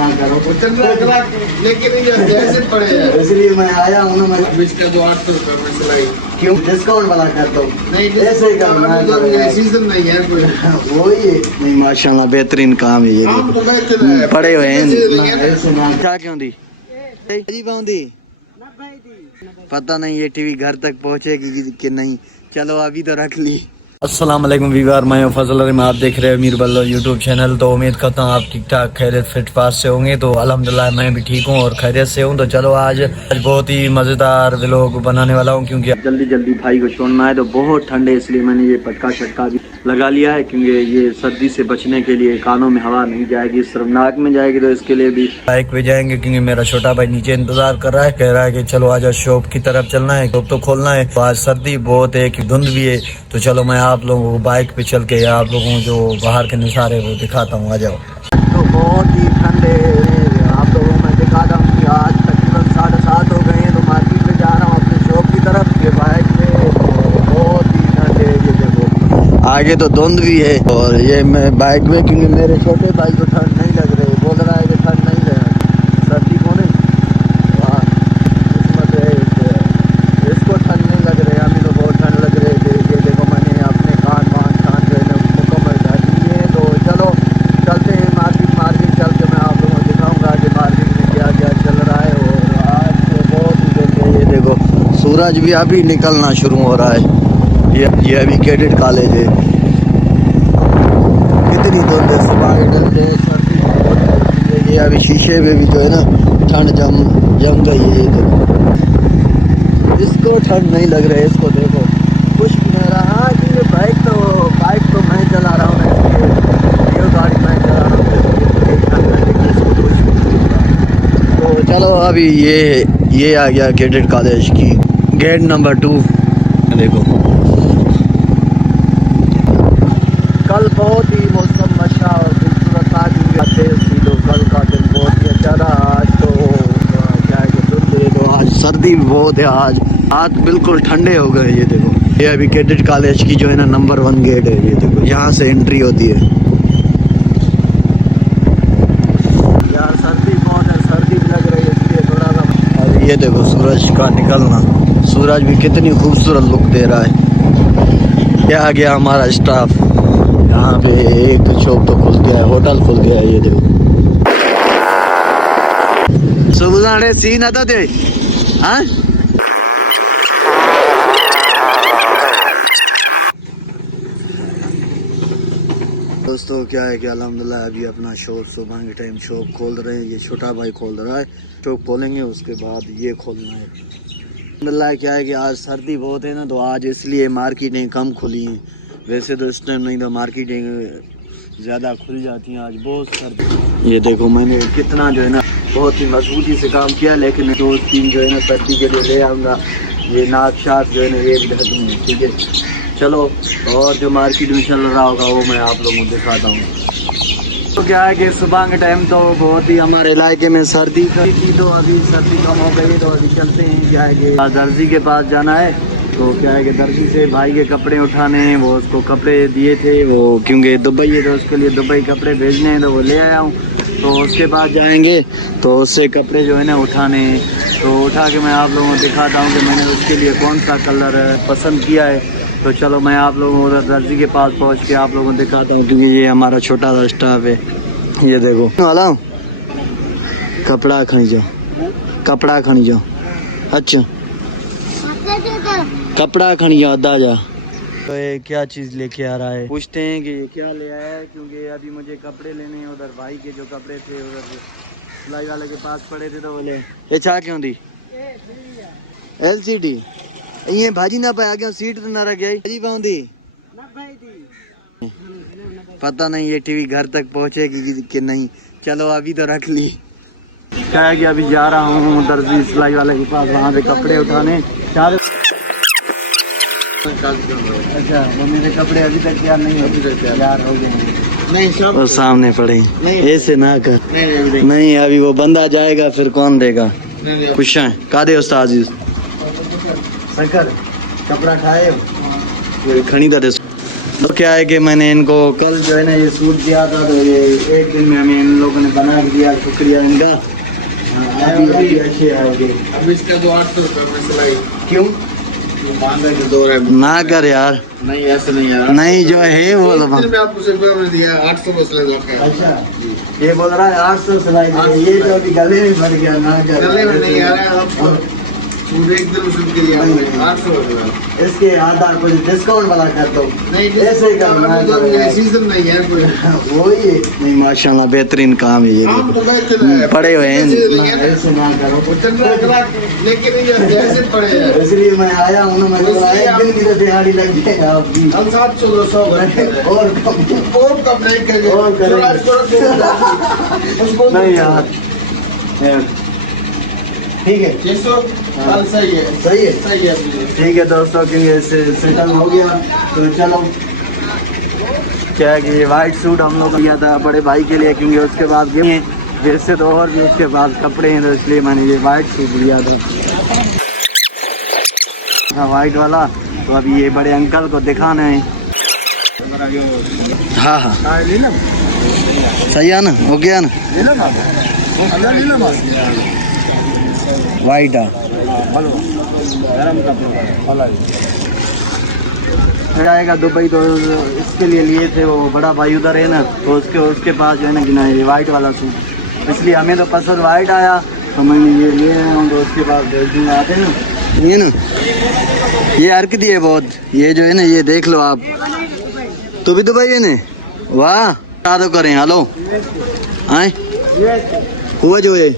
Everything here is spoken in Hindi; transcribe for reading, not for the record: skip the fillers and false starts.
ना करो। लेकिन जैसे पड़े हैं इसलिए मैं आया हूँ ना। मैं अब इसका जो 800 रुपये में सिलाई क्यों डिस्काउंट वाला कर दो। नहीं, ऐसे ही करना है। सीजन नहीं है कोई। वही नहीं, माशाल्लाह बेहतरीन काम है ये। काम तो बेहतर है, पड़े हुए हैं ऐसे ना। क्या क्यों दी पता नहीं ये टीवी घर तक पहुंचेगी कि नहीं। चलो अभी तो रख ली। अस्सलाम वालेकुम वीवर, मैं फजल रहीम, आप देख रहे हैं अमीर बल्लो यूट्यूब चैनल। तो उम्मीद करता हूँ आप ठीक ठाक खैरियत फिट फास्ट से होंगे। तो अल्हम्दुलिल्लाह मैं भी ठीक हूँ और खैरियत से हूँ। तो चलो आज बहुत ही मज़ेदार व्लॉग बनाने वाला हूँ, क्योंकि जल्दी जल्दी भाई को छोड़ना है। तो बहुत ठंडे, इसलिए मैंने ये पटका शटका भी लगा लिया है, क्योंकि ये सर्दी से बचने के लिए कानों में हवा नहीं जाएगी, सिर्फ नाक में जाएगी। तो इसके लिए भी बाइक पे जाएंगे, क्योंकि मेरा छोटा भाई नीचे इंतजार कर रहा है, कह रहा है कि चलो आज शॉप की तरफ चलना है, शॉप तो खोलना है। तो आज सर्दी बहुत है कि धुंध भी है। तो चलो मैं आप लोगों को बाइक पे चल के आप लोगों को जो बाहर के नज़ारे वो दिखाता हूँ। आ जाओ। तो बहुत ही ठंडे आप लोगों को मैं दिखाता हूँ कि आज तकरीबन 7:30 हो गए हैं। तो मार्केट में जा रहा हूँ अपने शॉप की तरफ ये बाइक पे। बहुत ही ठंडे, ये देखो आगे तो धुंध भी है। और ये मैं बाइक में, क्योंकि मेरे छोटे भाई को ठंड नहीं लग रही, बोल रहा है कि ठंड नहीं लग रही, सर्दी को नहीं किस्मत है इसको ठंड नहीं लग रही, हमें तो बहुत ठंड लग रही है। ये देखो मैंने अपने कान जो है ना मुकम्मल ढक लिए हैं। तो चलो चलते हैं मार्केट चल के मैं आप लोगों को दिखाऊंगा कि मार्केट में क्या क्या चल रहा है। और आज तो बहुत ही दिन है, ये देखो सूरज भी अभी निकलना शुरू हो रहा है। ये अभी कैडेट कॉलेज है। कितनी धुंध है, सुबह के डलते सर्दी बहुत है। ये अभी शीशे में भी जो है ना ठंड जम गई है। ये देखो इसको ठंड नहीं लग रहा है, इसको देखो कुछ भी नहीं रहा। हाँ क्योंकि बाइक तो मैं चला रहा हूँ ना, इसलिए ये गाड़ी मैं चला रहा हूँ, इसलिए ठंड लगेगी, इसको कुछ भी नहीं होगा। तो चलो अभी ये आ गया कैडेट कॉलेज की गेट नंबर 2। देखो कल बहुत ही मौसम अच्छा और खूबसूरत था, तो कल का दिन बहुत ही अच्छा था। आज तो क्या है कि तो आज सर्दी भी बहुत है। आज बिल्कुल ठंडे हो गए। ये देखो ये अभी कैडेट कॉलेज की जो है ना नंबर 1 गेट है। ये देखो यहाँ से एंट्री होती है। यार सर्दी बहुत है, सर्दी भी लग रही है, इसलिए थोड़ा सा। और ये देखो सूरज का निकलना, सूरज भी कितनी खूबसूरत लुक दे रहा है। ये आ गया हमारा स्टाफ। यहाँ पे एक शॉप तो खुल गया है, होटल खुल गया है। ये देखो सुबह सीन आता थे। हाँ दोस्तों क्या है कि अल्हम्दुलिल्लाह अभी अपना शॉप सुबह के टाइम शॉप खोल रहे हैं। ये छोटा भाई खोल रहा है, शॉप खोलेंगे उसके बाद ये खोलना है। अल्हम्दुलिल्लाह क्या है कि आज सर्दी बहुत है ना, तो आज इसलिए मार्केटें कम खुली हैं। वैसे तो इस टाइम नहीं तो मार्केटें ज़्यादा खुल जाती हैं। आज बहुत सर्दी। ये देखो मैंने कितना जो है ना बहुत ही मजबूती से काम किया, लेकिन 2-3 जो है ना सर्दी के लिए ले आऊँगा। ये नाक शाक जो है ना ये भी ढक दूँगी, ठीक है। चलो और जो मार्केट में चल रहा होगा वो मैं आप लोगों को दिखाता हूँ। तो क्या है कि सुबह के टाइम तो बहुत ही हमारे इलाके में सर्दी थी, तो अभी सर्दी कम हो गई। तो अभी चलते हैं, क्या है कि दर्जी के पास जाना है। तो क्या है कि दर्जी से भाई के कपड़े उठाने हैं। वो उसको कपड़े दिए थे वो, क्योंकि दुबई है तो उसके लिए दुबई कपड़े भेजने हैं, तो वो ले आया हूँ। तो उसके बाद जाएंगे तो उससे कपड़े जो है ना उठाने हैं। तो उठा के मैं आप लोगों को दिखाता हूँ कि मैंने उसके लिए कौन सा कलर पसंद किया है। तो चलो मैं आप लोगों को उधर दर्जी के पास पहुँच के आप लोगों को दिखाता हूँ, क्योंकि ये हमारा छोटा सा स्टाफ है। ये देखो वाला कपड़ा खणी जाओ। अच्छा कपड़ा खणी जाओ दाजा। तो ये क्या चीज़ लेके आ रहा है, पूछते हैं कि ये क्या ले आया है, क्योंकि अभी मुझे कपड़े लेने हैं। उधर भाई के जो कपड़े थे उधर सिलाई वाले के पास पड़े थे, तो बोले ये चाह क्यों दी LCD ये भाजी ना पाया क्यों, सीट तो ना रख भाजी पाऊंदी। पता नहीं ये टीवी घर तक पहुंचेगी कि नहीं। चलो अभी तो रख ली। क्या है कि अभी जा रहा हूँ दर्जी सिलाई वाले के पास, वहाँ पे कपड़े उठाने। अच्छा वो मेरे कपड़े अभी तक तैयार नहीं तैयार हो गए नहीं, सब और सामने पड़े। ऐसे ना कर नहीं, अभी वो बंदा जाएगा फिर कौन देगा। खुश हैं का दे उस्ताद जी शंकर कपड़ा खाए खड़ी दे क्या है कि मैंने इनको कल जो है ना ये सूट दिया था, तो ये एक दिन में हमें इन लोगों ने बना के दिया, शुक्रिया इनका। अभी अच्छे आएंगे। अब इसका जो 800 रुपये में सिलाई क्यों बांधा के दो है। ना कर यार, नहीं ऐसे नहीं यार, नहीं जो है वो एक दिन में आपको 100 रुपये में दिया, 800 में सिलाई लगा है। अच्छा ये बोल रहा है 800 सिलाई दे, ये जो अभी गले में फट गया ना कर। गले में नहीं आ रहा है आपको, पूरे एक दिन में सिल के दिया हमने, 800 रुपये। इसके आधा कुछ डिस्काउंट वाला कर दो। नहीं ऐसे करना है। सीजन नहीं है कोई। वही नहीं, माशाल्लाह बेहतरीन काम है ये काम भी। तो कर चला है, पड़े हुए हैं ऐसे ना, ऐसे ना करो। लेके नहीं जाते, ऐसे पड़े हैं। इसलिए मैं आया हूँ ना, मैं बोला एक दिन की तो दिहाड़ी लग जाएगा आपकी। हम 700 और कम और कम नहीं करेंगे, और करेंगे। उसको नहीं यार, ठीक है 600 कल सही है, सही है। सही है। ठीक है दोस्तों, क्योंकि इससे सेटल हो गया तो चलो। क्या है कि ये वाइट सूट हम लोग लिया था बड़े भाई के लिए, क्योंकि उसके बाद ये वैसे तो और भी उसके बाद कपड़े हैं, तो इसलिए मैंने ये वाइट सूट लिया था, हाँ वाइट वाला। तो अभी ये बड़े अंकल को दिखाना है। हाँ हाँ सही है ना, हो गया ना वाइट आएगा दुबई, तो इसके लिए लिए थे, वो बड़ा भाई उधर है ना, तो उसके पास जो है ना गिना ये वाइट वाला सूट, इसलिए हमें तो पसंद वाइट आया, तो मैंने ये ले आया हूँ। तो उसके बाद भेजूँ आते हैं ना, ये ना ये हरकत है बहुत, ये जो है ना ये देख लो आप, तो भी दुबई है ना, वाह क्या तो करें। हेलो आए हुआ जो है